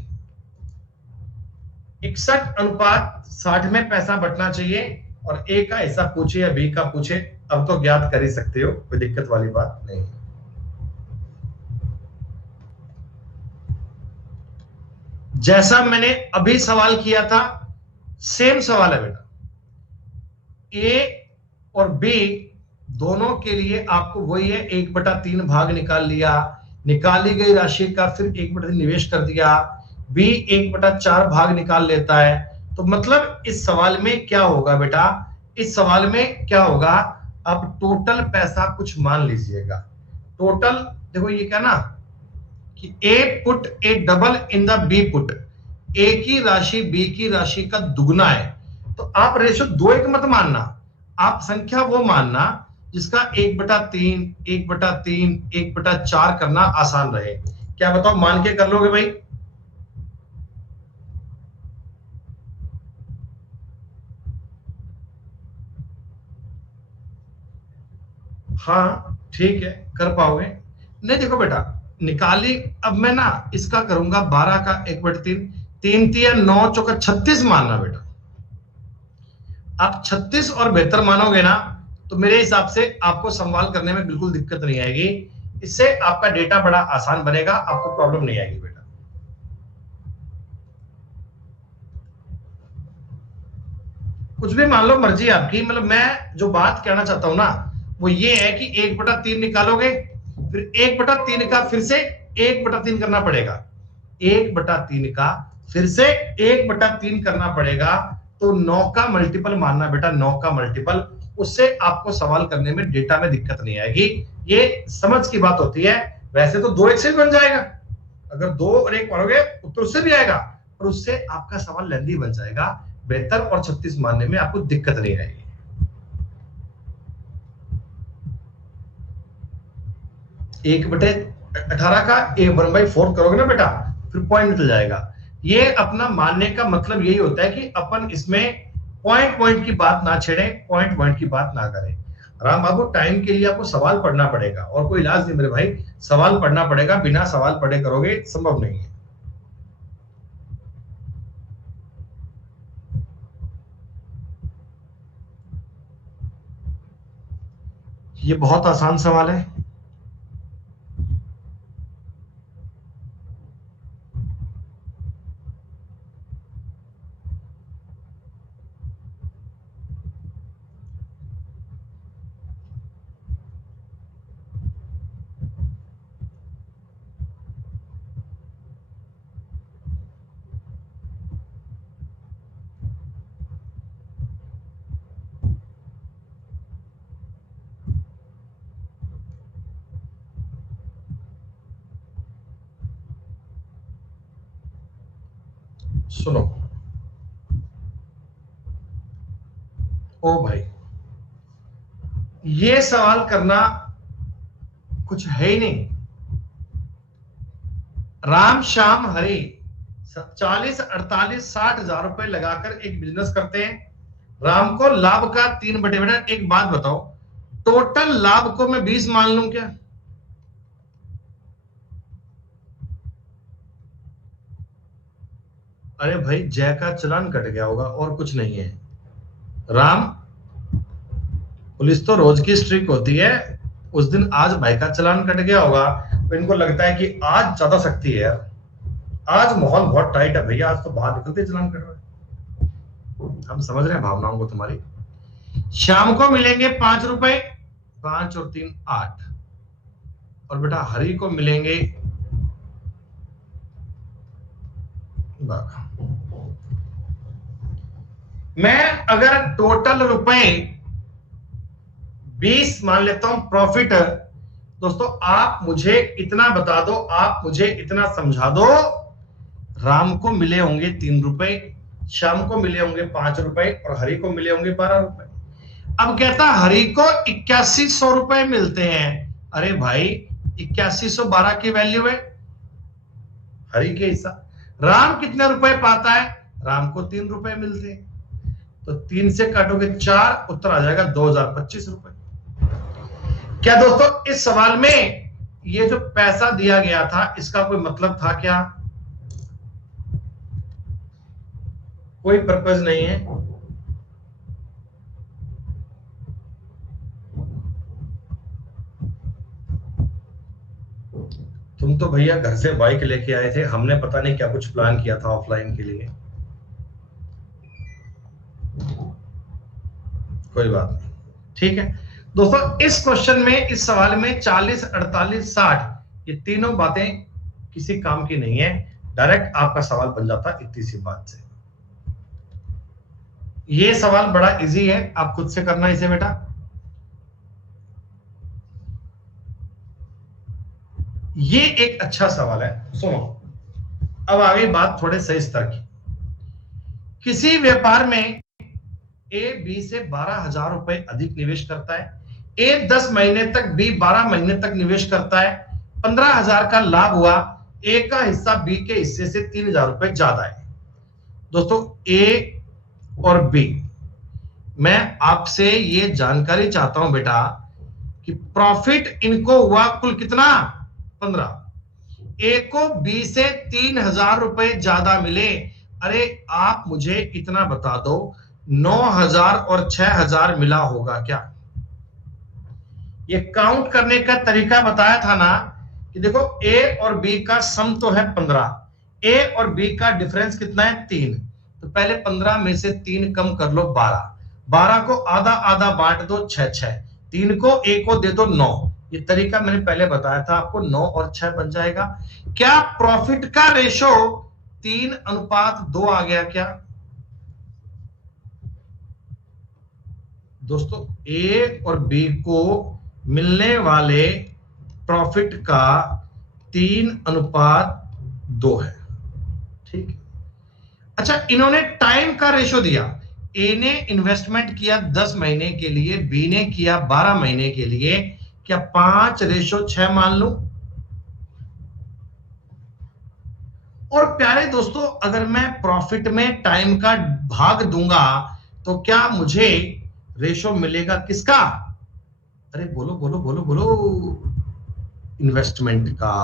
61:60 में पैसा बटना चाहिए। और ए का हिस्सा पूछे या बी का पूछे, अब तो ज्ञात कर ही सकते हो, कोई दिक्कत वाली बात नहीं। जैसा मैंने अभी सवाल किया था सेम सवाल है बेटा, ए और बी दोनों के लिए आपको वही है, 1/3 भाग निकाल लिया, निकाली गई राशि का फिर 1/3 निवेश कर दिया, बी 1/4 भाग निकाल लेता है। तो मतलब इस सवाल में क्या होगा बेटा, इस सवाल में क्या होगा, अब टोटल पैसा कुछ मान लीजिएगा, टोटल देखो ये क्या ना कि A put A double in the B put, A की राशि बी की राशि का दुगना है। तो आप रेशो 2:1 मत मानना, आप संख्या वो मानना जिसका 1/3 1/3 1/4 करना आसान रहे। क्या बताओ मान के कर लोगे भाई? हाँ ठीक है कर पाओगे। नहीं देखो बेटा निकाली, अब मैं ना इसका करूंगा 12 का 1/3, 3 3 9 चौका 36 मानना बेटा। आप 36 और बेहतर मानोगे ना तो मेरे हिसाब से आपको संवाल करने में बिल्कुल दिक्कत नहीं आएगी, इससे आपका डेटा बड़ा आसान बनेगा, आपको प्रॉब्लम नहीं आएगी बेटा। कुछ भी मान लो मर्जी आपकी, मतलब मैं जो बात कहना चाहता हूं ना वो ये है कि 1/3 निकालोगे, फिर 1/3 का फिर से 1/3 करना पड़ेगा, 1/3 का फिर से 1/3 करना पड़ेगा। तो 9 का मल्टीपल मानना बेटा, 9 का मल्टीपल, उससे आपको सवाल करने में डेटा में दिक्कत नहीं आएगी। ये समझ की बात होती है, वैसे तो 2 1 से बन जाएगा, अगर 2 और 1 मानोगे उत्तर उससे भी आएगा, पर उससे आपका सवाल लेंदी बन जाएगा। बेहतर और 36 मानने में आपको दिक्कत नहीं आएगी। 1/18 का 1/4 करोगे ना बेटा, फिर पॉइंट निकल जाएगा। ये अपना मानने का मतलब यही होता है कि अपन इसमें पॉइंट पॉइंट की बात ना छेड़े, पॉइंट पॉइंट की बात ना करें। राम बाबू, टाइम के लिए आपको सवाल पढ़ना पड़ेगा और कोई इलाज नहीं मेरे भाई, सवाल पढ़ना पड़ेगा, बिना सवाल पढ़े करोगे संभव नहीं है। ये बहुत आसान सवाल है। सुनो, ओ भाई, ये सवाल करना कुछ है ही नहीं। राम श्याम हरि 40, 48, 60 हजार रुपए लगाकर एक बिजनेस करते हैं। राम को लाभ का 3/, एक बात बताओ, टोटल लाभ को मैं 20 मान लूं क्या? अरे भाई, जय का चालान कट गया होगा और कुछ नहीं है। राम, पुलिस तो रोज की स्ट्रिक होती है, उस दिन आज भाई का चालान कट गया होगा तो इनको लगता है कि आज ज्यादा सख्ती है यार, आज माहौल बहुत टाइट है भैया, आज तो बाहर निकलते चालान कट रहा है। हम समझ रहे हैं भावनाओं को तुम्हारी। शाम को मिलेंगे 5 रुपए, 5 और 3 8, और बेटा हरि को मिलेंगे 12। मैं अगर टोटल रुपए 20 मान लेता हूं प्रॉफिट, दोस्तों आप मुझे इतना बता दो, आप मुझे इतना समझा दो, राम को मिले होंगे 3 रुपए, शाम को मिले होंगे 5 रुपए और हरि को मिले होंगे 12 रुपए। अब कहता हरि को 8100 रुपए मिलते हैं। अरे भाई, 8112 की वैल्यू है हरि के हिस्सा। राम कितने रुपए पाता है? राम को 3 रुपए मिलते हैं, तो 3 से काटोगे 4, उत्तर आ जाएगा 2025 रुपए। क्या दोस्तों इस सवाल में ये जो पैसा दिया गया था इसका कोई मतलब था क्या? कोई पर्पस नहीं है। तुम तो भैया घर से बाइक लेके आए थे, हमने पता नहीं क्या कुछ प्लान किया था ऑफलाइन के लिए। कोई बात नहीं, ठीक है दोस्तों। इस क्वेश्चन में, इस सवाल में 40, 48, 60 ये तीनों बातें किसी काम की नहीं है, डायरेक्ट आपका सवाल बन जाता इतनी सी बात से। ये सवाल बड़ा इजी है, आप खुद से करना इसे बेटा। ये एक अच्छा सवाल है, सुनो। अब आ गई बात थोड़े सही स्तर की। किसी व्यापार में ए बी से 12,000 रुपए अधिक निवेश करता है। ए 10 महीने तक, बी 12 महीने तक निवेश करता है। 15,000 का लाभ हुआ। ए का हिस्सा बी के हिस्से से 3,000 रुपए ज्यादा है। दोस्तों ए और बी, मैं आपसे ये जानकारी चाहता हूं बेटा कि प्रॉफिट इनको हुआ कुल कितना? 15। ए को बी से 3,000 रुपए ज्यादा मिले। अरे आप मुझे इतना बता दो, 9,000 और 6,000 मिला होगा क्या? ये काउंट करने का तरीका बताया था ना कि देखो ए और बी का सम तो है 15, ए और बी का डिफरेंस कितना है? 3। तो पहले 15 में से 3 कम कर लो 12, 12 को आधा आधा बांट दो 6, 3 को ए को दे दो 9। ये तरीका मैंने पहले बताया था आपको, 9 और 6 बन जाएगा। क्या प्रॉफिट का रेशो 3:2 आ गया क्या? दोस्तों ए और बी को मिलने वाले प्रॉफिट का 3:2 है, ठीक है। अच्छा, इन्होंने टाइम का रेशो दिया। ए ने इन्वेस्टमेंट किया 10 महीने के लिए, बी ने किया 12 महीने के लिए। क्या 5:6 मान लूं? और प्यारे दोस्तों, अगर मैं प्रॉफिट में टाइम का भाग दूंगा तो क्या मुझे रेशो मिलेगा किसका? अरे बोलो बोलो बोलो बोलो, इन्वेस्टमेंट का।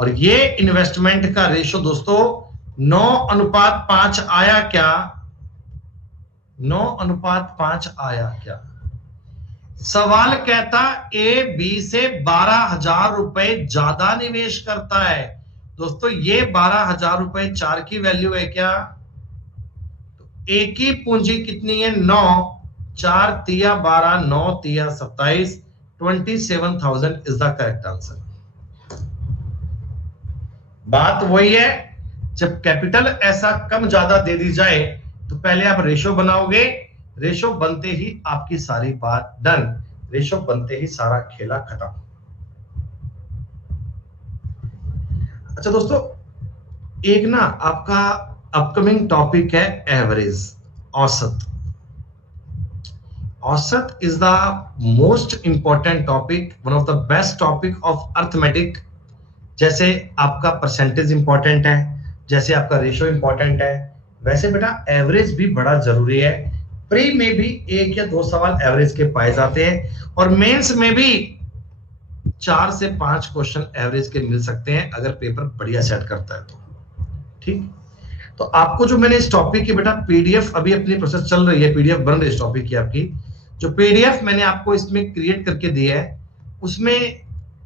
और ये इन्वेस्टमेंट का रेशो दोस्तों 9:5 आया क्या? 9:5 आया क्या? सवाल कहता ए बी से 12,000 रुपए ज्यादा निवेश करता है। दोस्तों ये 12,000 रुपए 4 की वैल्यू है क्या? तो ए की पूंजी कितनी है? 9, 4 तिया 12, 9 तिया 27, 27,000 इज द करेक्ट आंसर। बात वही है, जब कैपिटल ऐसा कम ज्यादा दे दी जाए तो पहले आप रेशो बनाओगे, रेशो बनते ही आपकी सारी बात डन, रेशो बनते ही सारा खेला खत्म। अच्छा दोस्तों, एक ना आपका अपकमिंग टॉपिक है एवरेज, औसत। औसत is the most important topic, one of the best topic of arithmetic. जैसे आपका परसेंटेज इंपॉर्टेंट है, जैसे आपका रेशो इंपॉर्टेंट है, वैसे बेटा एवरेज भी बड़ा जरूरी है। प्री में भी 1 या 2 सवाल एवरेज के पाए जाते हैं और मेंस में भी 4 से 5 क्वेश्चन एवरेज के मिल सकते हैं अगर पेपर बढ़िया सेट करता है तो। ठीक, तो आपको जो मैंने इस टॉपिक की बेटा पीडीएफ, अभी अपनी प्रोसेस चल रही है, पीडीएफ बन रही है इस टॉपिक की, आपकी जो पीडीएफ मैंने आपको इसमें क्रिएट करके दी है, उसमें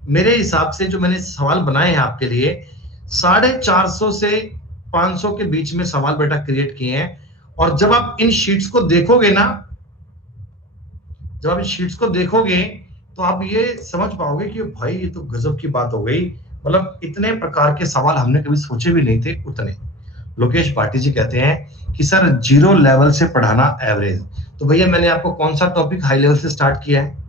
मेरे हिसाब से जो मैंने सवाल बनाए हैं आपके लिए 450 से 500 के बीच में सवाल बेटा क्रिएट किए हैं। और जब आप इन शीट्स को देखोगे ना, जब आप इन शीट्स को देखोगे तो आप ये समझ पाओगे कि भाई ये तो गजब की बात हो गई, मतलब इतने प्रकार के सवाल हमने कभी सोचे भी नहीं थे उतने। लोकेश पाटिल जी कहते हैं कि सर 0 लेवल से पढ़ाना एवरेज। तो भैया मैंने आपको कौन सा टॉपिक हाई लेवल से स्टार्ट किया है?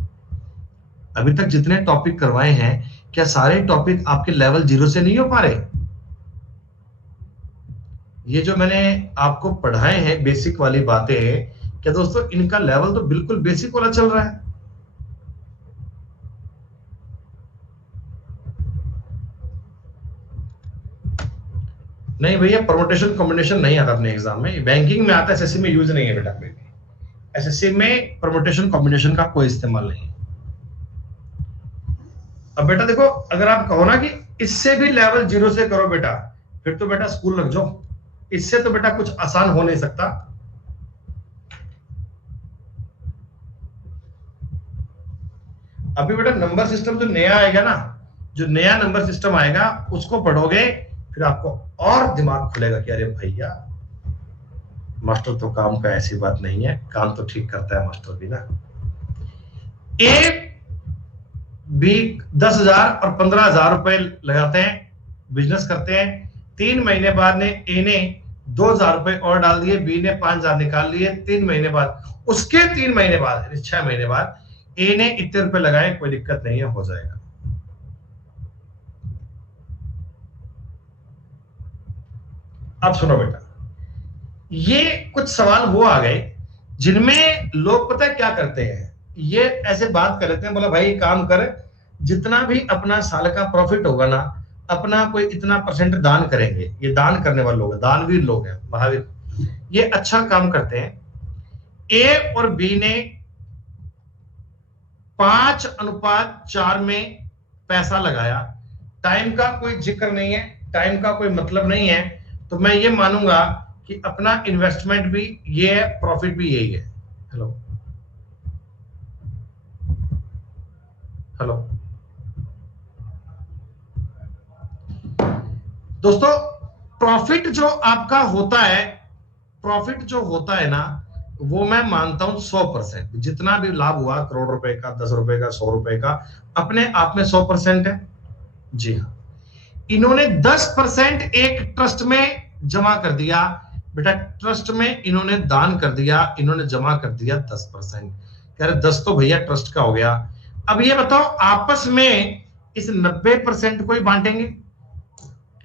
अभी तक जितने टॉपिक करवाए हैं क्या सारे टॉपिक आपके लेवल 0 से नहीं हो पा रहे? ये जो मैंने आपको पढ़ाए हैं बेसिक वाली बातें, क्या दोस्तों इनका लेवल तो बिल्कुल बेसिक वाला चल रहा है? नहीं भैया, परमुटेशन कॉम्बिनेशन नहीं आता अपने एग्जाम में, बैंकिंग में आता है, एसएससी में यूज नहीं है बेटा। कोई भी एसएससी में परमुटेशन कॉम्बिनेशन का कोई इस्तेमाल नहीं है। अब बेटा देखो, अगर आप कहो ना कि इससे भी लेवल 0 से करो बेटा, फिर तो बेटा स्कूल लग जाओ, इससे तो बेटा कुछ आसान हो नहीं सकता। अभी बेटा नंबर सिस्टम जो नया आएगा ना, जो नया नंबर सिस्टम आएगा उसको पढ़ोगे, फिर आपको और दिमाग खुलेगा कि अरे भैया मास्टर तो काम का ऐसी बात नहीं है, काम तो ठीक करता है मास्टर भी ना। ए बी 10,000 और 15,000 रुपए लगाते हैं, बिजनेस करते हैं। 3 महीने बाद ने ए ने 2,000 रुपए और डाल दिए, बी ने 5,000 निकाल लिए। 3 महीने बाद, उसके 3 महीने बाद 6 महीने बाद ए ने इतने रुपए लगाए, कोई दिक्कत नहीं है, हो जाएगा। अब सुनो बेटा, ये कुछ सवाल वो आ गए जिनमें लोग पता है क्या करते हैं, ये ऐसे बात कर लेते हैं, बोला भाई काम कर, जितना भी अपना साल का प्रॉफिट होगा ना, अपना कोई इतना % दान करेंगे। ये दान करने वाले लोग हैं, दानवीर लोग हैं, महावीर, ये अच्छा काम करते हैं। ए और बी ने 5:4 में पैसा लगाया, टाइम का कोई जिक्र नहीं है, टाइम का कोई मतलब नहीं है, तो मैं ये मानूंगा कि अपना इन्वेस्टमेंट भी ये है, प्रॉफिट भी यही है। हेलो हेलो दोस्तों, प्रॉफिट जो आपका होता है, प्रॉफिट जो होता है ना, वो मैं मानता हूं 100%। जितना भी लाभ हुआ, करोड़ रुपए का, 10 रुपए का, 100 रुपए का, अपने आप में 100% है। जी हाँ, इन्होंने 10% एक ट्रस्ट में जमा कर दिया बेटा, ट्रस्ट में इन्होंने दान कर दिया, इन्होंने जमा कर दिया 10%। कह रहे 10 तो भैया ट्रस्ट का हो गया। अब ये बताओ, आपस में इस 90% को ही बांटेंगे?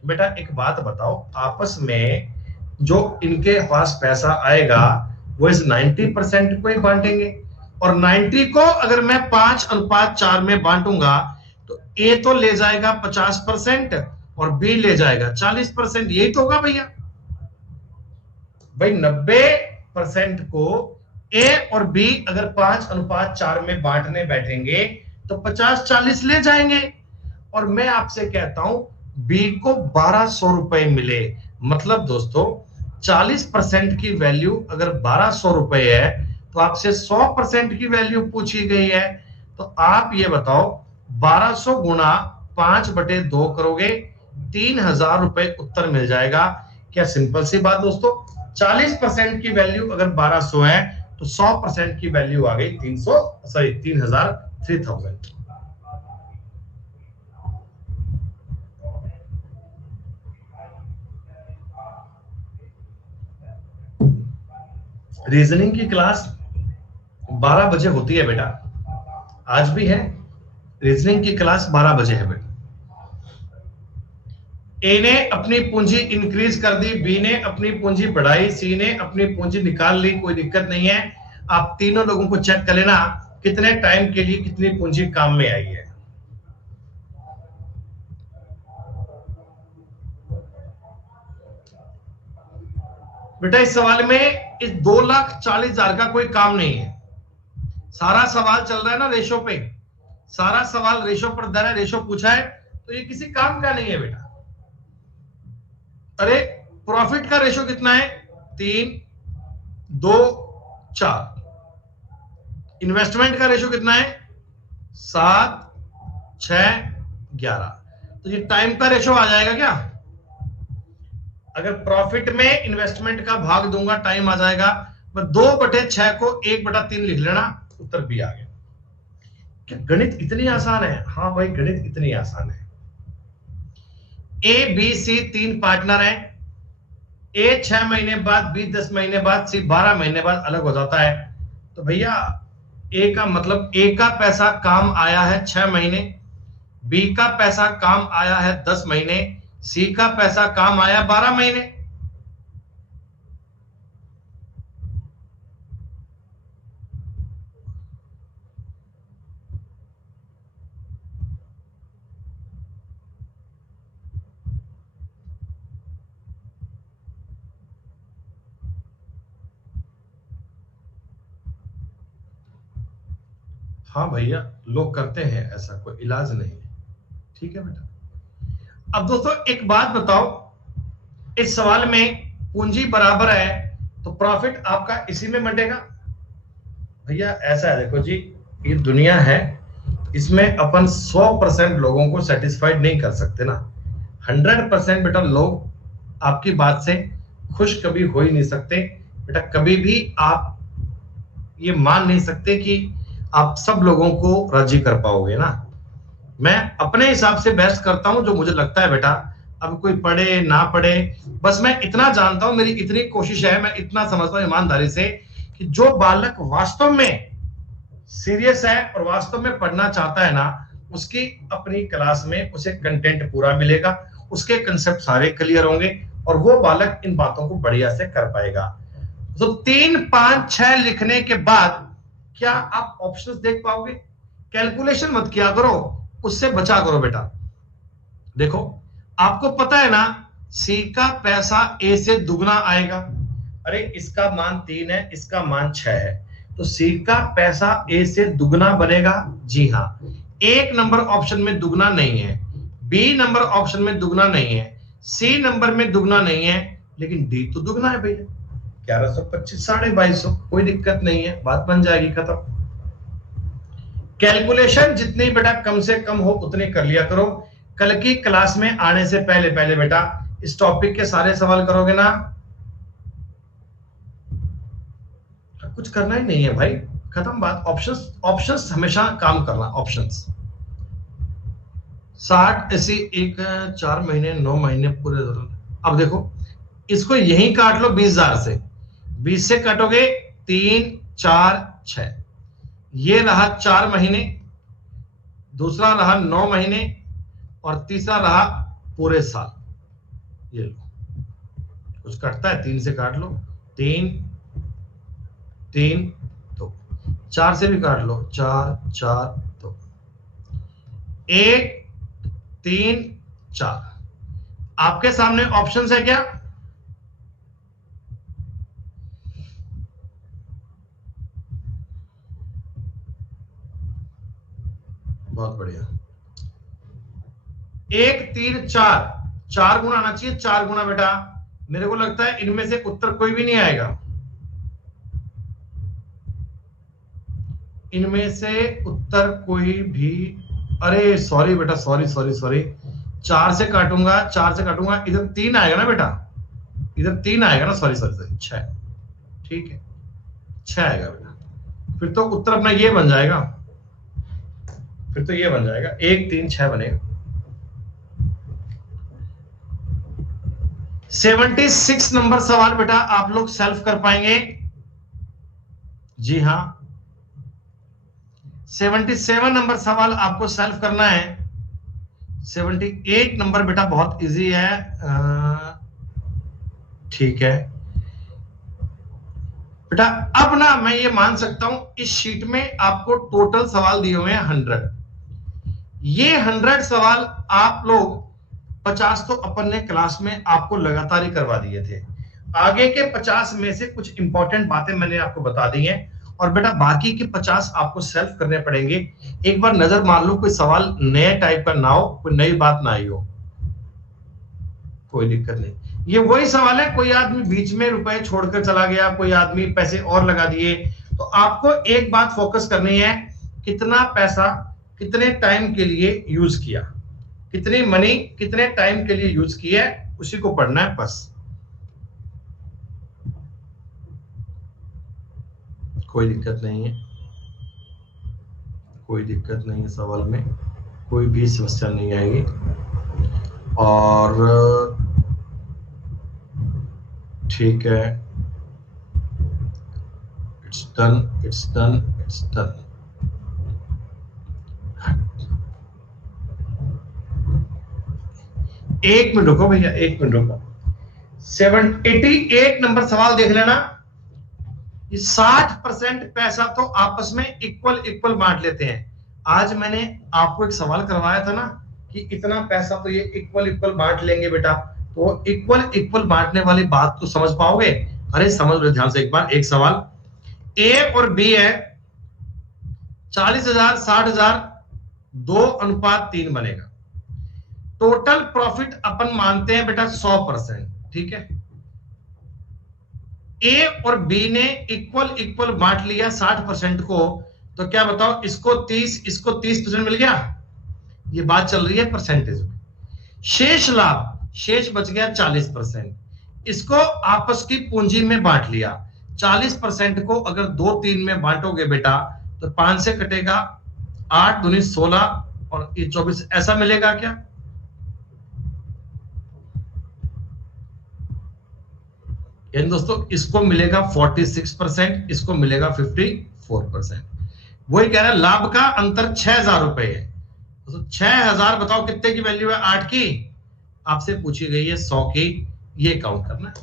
बेटा एक बात बताओ, आपस में जो इनके पास पैसा आएगा वो इस 90% को ही बांटेंगे, और 90 को अगर मैं 5:4 में बांटूंगा तो ए तो ले जाएगा 50% और बी ले जाएगा 40%। यही तो होगा भैया। भाई 90% को ए और बी अगर 5:4 में बांटने बैठेंगे तो 50-40 ले जाएंगे। और मैं आपसे कहता हूं बी को 1200 रुपए मिले, मतलब दोस्तों 40% की वैल्यू अगर 1200 रुपए है तो आपसे 100% की वैल्यू पूछी गई है। तो आप ये बताओ 1200 गुणा 5/2 करोगे 3000 रुपए उत्तर मिल जाएगा। क्या सिंपल सी बात दोस्तों। 40% की वैल्यू अगर 1200 है तो 100% की वैल्यू आ गई 3000। रीजनिंग की क्लास 12 बजे होती है बेटा, आज भी है। रीजनिंग की क्लास 12 बजे है बेटा। ए ने अपनी पूंजी इंक्रीज कर दी, बी ने अपनी पूंजी बढ़ाई, सी ने अपनी पूंजी निकाल ली, कोई दिक्कत नहीं है। आप तीनों लोगों को चेक कर लेना कितने टाइम के लिए कितनी पूंजी काम में आई है। बेटा इस सवाल में इस 2,40,000 का कोई काम नहीं है। सारा सवाल चल रहा है ना रेशो पे, सारा सवाल रेशो पर दर है, रेशो पूछा है, तो ये किसी काम का नहीं है बेटा। अरे प्रॉफिट का रेशो कितना है 3:2:4। इन्वेस्टमेंट का रेशो कितना है 7:6:11। तो ये टाइम का रेशो आ जाएगा क्या। अगर प्रॉफिट में इन्वेस्टमेंट का भाग दूंगा टाइम आ जाएगा। 2/6 को 1/3 लिख लेना, उत्तर भी आ गया। क्या गणित इतनी आसान है। हाँ भाई गणित इतनी आसान है। ए बी सी 3 पार्टनर हैं। ए 6 महीने बाद, बी 10 महीने बाद, सी 12 महीने बाद अलग हो जाता है। तो भैया ए का मतलब ए का पैसा काम आया है 6 महीने, बी का पैसा काम आया है 10 महीने, सी का पैसा काम आया 12 महीने। हाँ भैया लोग करते हैं ऐसा, कोई इलाज नहीं है। ठीक है बेटा। अब दोस्तों एक बात बताओ, इस सवाल में पूंजी बराबर है तो प्रॉफिट आपका इसी में बंटेगा। भैया ऐसा है देखो जी, ये दुनिया है, इसमें अपन 100% लोगों को सेटिस्फाइड नहीं कर सकते ना। 100% बेटा लोग आपकी बात से खुश कभी हो ही नहीं सकते बेटा। कभी भी आप ये मान नहीं सकते कि आप सब लोगों को राजी कर पाओगे ना। मैं अपने हिसाब से बेस्ट करता हूं जो मुझे लगता है बेटा। अब कोई पढ़े ना पढ़े, बस मैं इतना जानता हूं, मेरी इतनी कोशिश है, मैं इतना समझता हूं ईमानदारी से कि जो बालक वास्तव में सीरियस है और वास्तव में पढ़ना चाहता है ना, उसकी अपनी क्लास में उसे कंटेंट पूरा मिलेगा, उसके कंसेप्ट सारे क्लियर होंगे और वो बालक इन बातों को बढ़िया से कर पाएगा। तो 3, 5, 6 लिखने के बाद क्या आप ऑप्शंस देख पाओगे। कैलकुलेशन मत किया करो, उससे बचा करो बेटा। देखो आपको पता है ना सी का पैसा ए से दुगना आएगा। अरे इसका मान 3 है, इसका मान 6 है, तो सी का पैसा ए से दुगना बनेगा। जी हाँ, एक नंबर ऑप्शन में दुगना नहीं है, बी नंबर ऑप्शन में दुगना नहीं है, सी नंबर में दुगना नहीं है, लेकिन डी तो दुगना है भैया। 1125 2250, कोई दिक्कत नहीं है, बात बन जाएगी, खत्म। कैलकुलेशन जितनी बेटा कम से कम हो उतनी कर लिया करो। कल की क्लास में आने से पहले पहले बेटा इस टॉपिक के सारे सवाल करोगे ना। कुछ करना ही नहीं है भाई, खत्म बात। ऑप्शंस, ऑप्शंस हमेशा काम करना, ऑप्शंस। 60 ऐसी 1 4 महीने 9 महीने पूरे। अब देखो इसको यहीं काट लो 20,000 से, 20 से काटोगे 3 4 6, ये रहा 4 महीने, दूसरा रहा 9 महीने और तीसरा रहा पूरे साल। ये लो, कुछ कटता है 3 से काट लो, 3 3 2, 4 से भी काट लो, 4 4 2, 1 3 4, आपके सामने ऑप्शंस है क्या? बहुत बढ़िया। 1 3 4, 4 गुना आना चाहिए, 4 गुना बेटा। मेरे को लगता है इनमें से उत्तर कोई भी नहीं आएगा, इनमें से उत्तर कोई भी। अरे सॉरी बेटा, सॉरी सॉरी सॉरी, 4 से काटूंगा, 4 से काटूंगा, इधर 3 आएगा ना बेटा, इधर 3 आएगा ना, सॉरी सॉरी सॉरी, 6। ठीक है, 6 आएगा बेटा। फिर तो उत्तर अपना ये बन जाएगा, फिर तो ये बन जाएगा, 1 3 6 बनेगा। 76 नंबर सवाल बेटा आप लोग सेल्फ कर पाएंगे? जी हाँ, 77 नंबर सवाल आपको सेल्फ करना है। 78 नंबर बेटा बहुत इजी है। ठीक है बेटा, अब ना मैं ये मान सकता हूं इस शीट में आपको टोटल सवाल दिए हुए हैं 100। ये 100 सवाल आप लोग 50 तो अपन ने क्लास में आपको लगातार ही करवा दिए थे। आगे के 50 में से कुछ इंपॉर्टेंट बातें मैंने आपको बता दी हैं, और बेटा बाकी के 50 आपको सेल्फ करने पड़ेंगे। एक बार नजर मार लो, कोई सवाल नए टाइप का ना हो, कोई नई बात ना आई हो, कोई दिक्कत नहीं। ये वही सवाल है, कोई आदमी बीच में रुपए छोड़कर चला गया, कोई आदमी पैसे और लगा दिए, तो आपको एक बात फोकस करनी है, कितना पैसा कितने टाइम के लिए यूज किया, कितनी मनी कितने टाइम के लिए यूज किया, उसी को पढ़ना है बस। कोई दिक्कत नहीं है, कोई दिक्कत नहीं है, सवाल में कोई भी समस्या नहीं आएगी। और ठीक है, it's done, it's done, it's done. एक मिनट रुको भैया, एक मिनट रुको। 88 नंबर सवाल देख लेना। ये 60% पैसा तो आपस में इक्वल इक्वल बांट लेते हैं। आज मैंने आपको एक सवाल करवाया था ना कि इतना पैसा तो ये इक्वल इक्वल बांट लेंगे बेटा, तो इक्वल इक्वल बांटने वाली बात तो समझ पाओगे? अरे समझ लो ध्यान से एक बार। एक सवाल ए और बी है, 40,000 60,000, 2:3 बनेगा। टोटल प्रॉफिट अपन मानते हैं बेटा 100%। ठीक है, ए और बी ने इक्वल इक्वल बांट लिया 60% को, तो क्या बताओ, इसको 30% मिल गया। ये बात चल रही है परसेंटेज में। शेष लाभ, शेष बच गया 40%, इसको आपस की पूंजी में बांट लिया। 40% को अगर 2-3 में बांटोगे बेटा, तो 5 से कटेगा 8 दूनी 16 और ये 24, ऐसा मिलेगा क्या? यानी दोस्तों इसको मिलेगा 46%, इसको मिलेगा 54%। वही कह रहा है, लाभ का अंतर 6,000 रुपए है। तो 6,000 बताओ कितने की वैल्यू है? 8 की। आपसे पूछी गई है 100 की, ये काउंट करना है।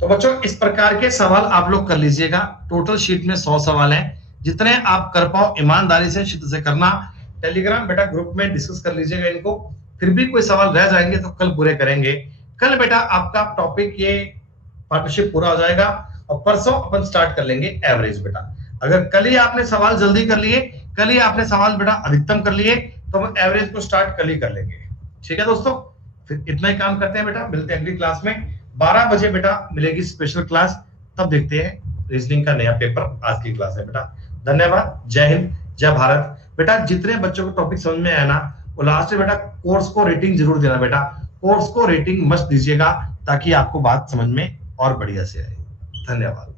तो बच्चों इस प्रकार के सवाल आप लोग कर लीजिएगा। टोटल शीट में 100 सवाल हैं, जितने आप कर पाओ ईमानदारी से शिद्दत से करना। टेलीग्राम बेटा ग्रुप में डिस्कस कर लीजिएगा इनको, फिर भी कोई सवाल रह जाएंगे तो कल पूरे करेंगे। कल बेटा आपका टॉपिक ये पार्टनरशिप पूरा हो जाएगा, और परसों अपन स्टार्ट कर लेंगे एवरेज बेटा। अगर कल ही आपने सवाल जल्दी कर लिए, कल ही आपने सवाल बेटा अधिकतम कर लिए, तो हम एवरेज को स्टार्ट कल ही कर लेंगे। ठीक है दोस्तों, फिर इतना ही काम करते हैं बेटा। मिलते हैं अगली क्लास में 12 बजे बेटा मिलेगी स्पेशल क्लास, तब देखते हैं रीजनिंग का नया पेपर। आज की क्लास है बेटा। धन्यवाद, जय हिंद, जय भारत। बेटा जितने बच्चों को टॉपिक समझ में आया ना, वो लास्ट में बेटा कोर्स को रेटिंग जरूर देना बेटा। कोर्स को रेटिंग मस्त दीजिएगा, ताकि आपको बात समझ में और बढ़िया से आए। धन्यवाद।